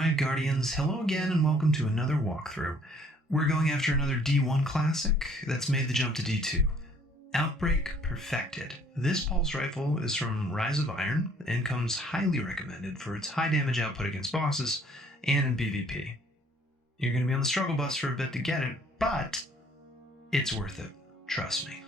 Alright Guardians, hello again and welcome to another walkthrough. We're going after another D1 classic that's made the jump to D2. Outbreak Perfected. This pulse rifle is from Rise of Iron and comes highly recommended for its high damage output against bosses and in PvP. You're going to be on the struggle bus for a bit to get it, but it's worth it, trust me.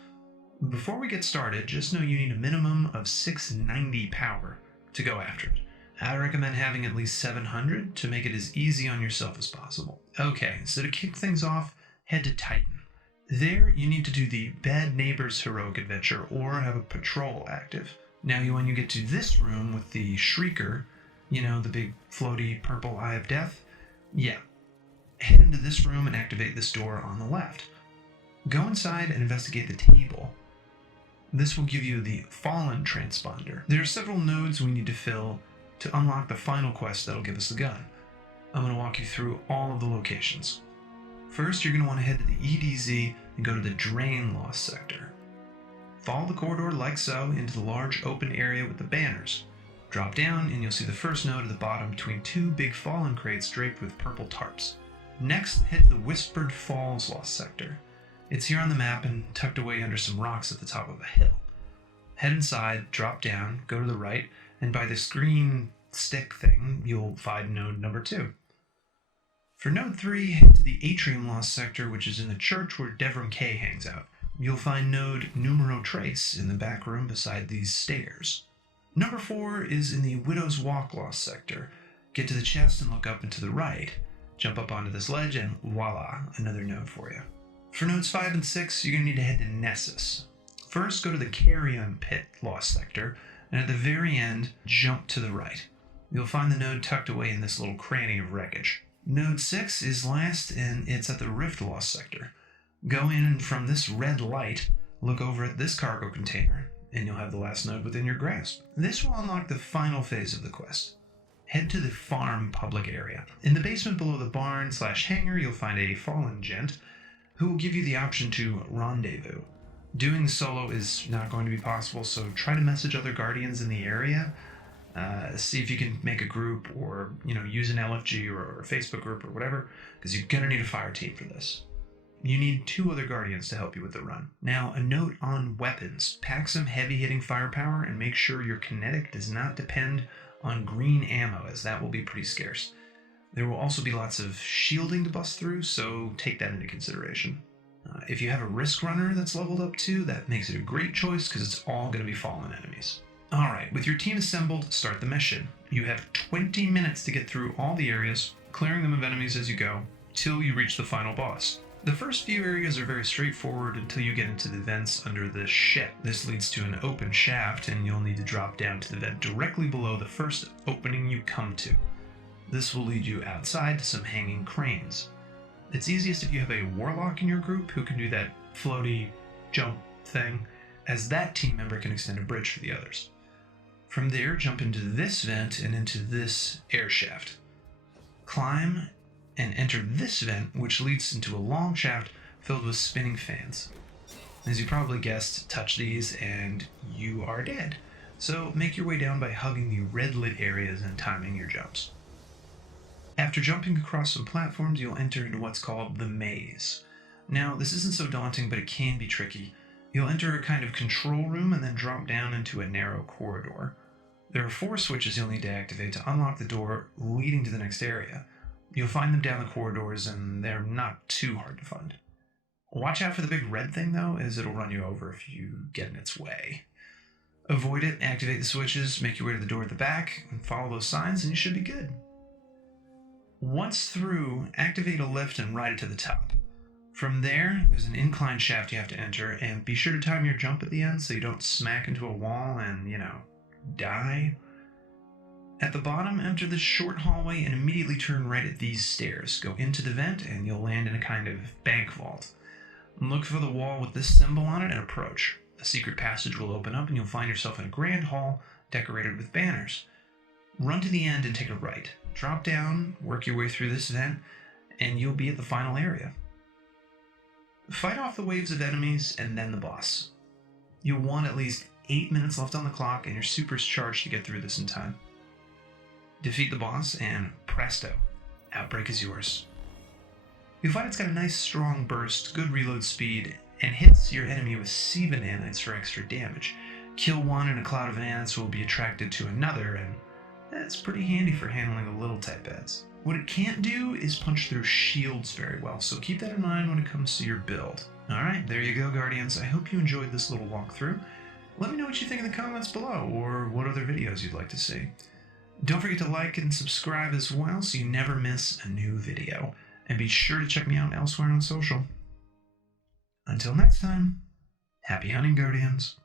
Before we get started, just know you need a minimum of 690 power to go after it. I recommend having at least 700 to make it as easy on yourself as possible. Okay, so to kick things off, head to Titan. There, you need to do the Bad Neighbors Heroic Adventure or have a patrol active. Now, when you get to this room with the Shrieker, you know, the big floaty purple Eye of Death, yeah, head into this room and activate this door on the left. Go inside and investigate the table. This will give you the Fallen Transponder. There are several nodes we need to fill to unlock the final quest that'll give us the gun. I'm going to walk you through all of the locations. First, you're going to want to head to the EDZ and go to the Drain Lost Sector. Follow the corridor like so into the large open area with the banners. Drop down and you'll see the first node at the bottom between two big fallen crates draped with purple tarps. Next, head to the Whispered Falls Lost Sector. It's here on the map and tucked away under some rocks at the top of a hill. Head inside, drop down, go to the right, and by this green stick thing, you'll find node number 2. For node 3, head to the Atrium Lost Sector, which is in the church where Devrim K hangs out. You'll find node numero trace in the back room beside these stairs. Number 4 is in the Widow's Walk Lost Sector. Get to the chest and look up and to the right. Jump up onto this ledge and voila, another node for you. For nodes 5 and 6, you're going to need to head to Nessus. First, go to the Carrion Pit Lost Sector, and at the very end, jump to the right. You'll find the node tucked away in this little cranny of wreckage. Node 6 is last, and it's at the Rift Lost Sector. Go in and from this red light, look over at this cargo container, and you'll have the last node within your grasp. This will unlock the final phase of the quest. Head to the farm public area. In the basement below the barn/hangar, you'll find a fallen gent who will give you the option to rendezvous. Doing solo is not going to be possible, so try to message other Guardians in the area. See if you can make a group or, use an LFG or a Facebook group or whatever, because you're going to need a fire team for this. You need 2 other Guardians to help you with the run. Now, a note on weapons. Pack some heavy-hitting firepower and make sure your kinetic does not depend on green ammo, as that will be pretty scarce. There will also be lots of shielding to bust through, so take that into consideration. If you have a Risk Runner that's leveled up too, that makes it a great choice because it's all going to be fallen enemies. Alright, with your team assembled, start the mission. You have 20 minutes to get through all the areas, clearing them of enemies as you go, till you reach the final boss. The first few areas are very straightforward until you get into the vents under the ship. This leads to an open shaft, and you'll need to drop down to the vent directly below the first opening you come to. This will lead you outside to some hanging cranes. It's easiest if you have a warlock in your group who can do that floaty jump thing, as that team member can extend a bridge for the others. From there, jump into this vent and into this air shaft. Climb and enter this vent, which leads into a long shaft filled with spinning fans. As you probably guessed, touch these and you are dead. So make your way down by hugging the red lit areas and timing your jumps. After jumping across some platforms, you'll enter into what's called the maze. Now, this isn't so daunting, but it can be tricky. You'll enter a kind of control room and then drop down into a narrow corridor. There are 4 switches you'll need to activate to unlock the door leading to the next area. You'll find them down the corridors, and they're not too hard to find. Watch out for the big red thing, though, as it'll run you over if you get in its way. Avoid it, activate the switches, make your way to the door at the back, and follow those signs, and you should be good. Once through, activate a lift and ride it to the top. From there, there's an incline shaft you have to enter, and be sure to time your jump at the end so you don't smack into a wall and, die. At the bottom, enter this short hallway and immediately turn right at these stairs. Go into the vent and you'll land in a kind of bank vault. Look for the wall with this symbol on it and approach. A secret passage will open up and you'll find yourself in a grand hall decorated with banners. Run to the end and take a right. Drop down, work your way through this vent, and you'll be at the final area. Fight off the waves of enemies and then the boss. You'll want at least 8 minutes left on the clock and your super's charged to get through this in time. defeat the boss, and presto, Outbreak is yours. You'll find it's got a nice strong burst, good reload speed, and hits your enemy with Siva nanites for extra damage. Kill one and a cloud of ants will be attracted to another, and that's pretty handy for handling the little type ads. What it can't do is punch through shields very well, so keep that in mind when it comes to your build. Alright, there you go, Guardians. I hope you enjoyed this little walkthrough. Let me know what you think in the comments below, or what other videos you'd like to see. Don't forget to like and subscribe as well so you never miss a new video. And be sure to check me out elsewhere on social. Until next time, happy hunting, Guardians.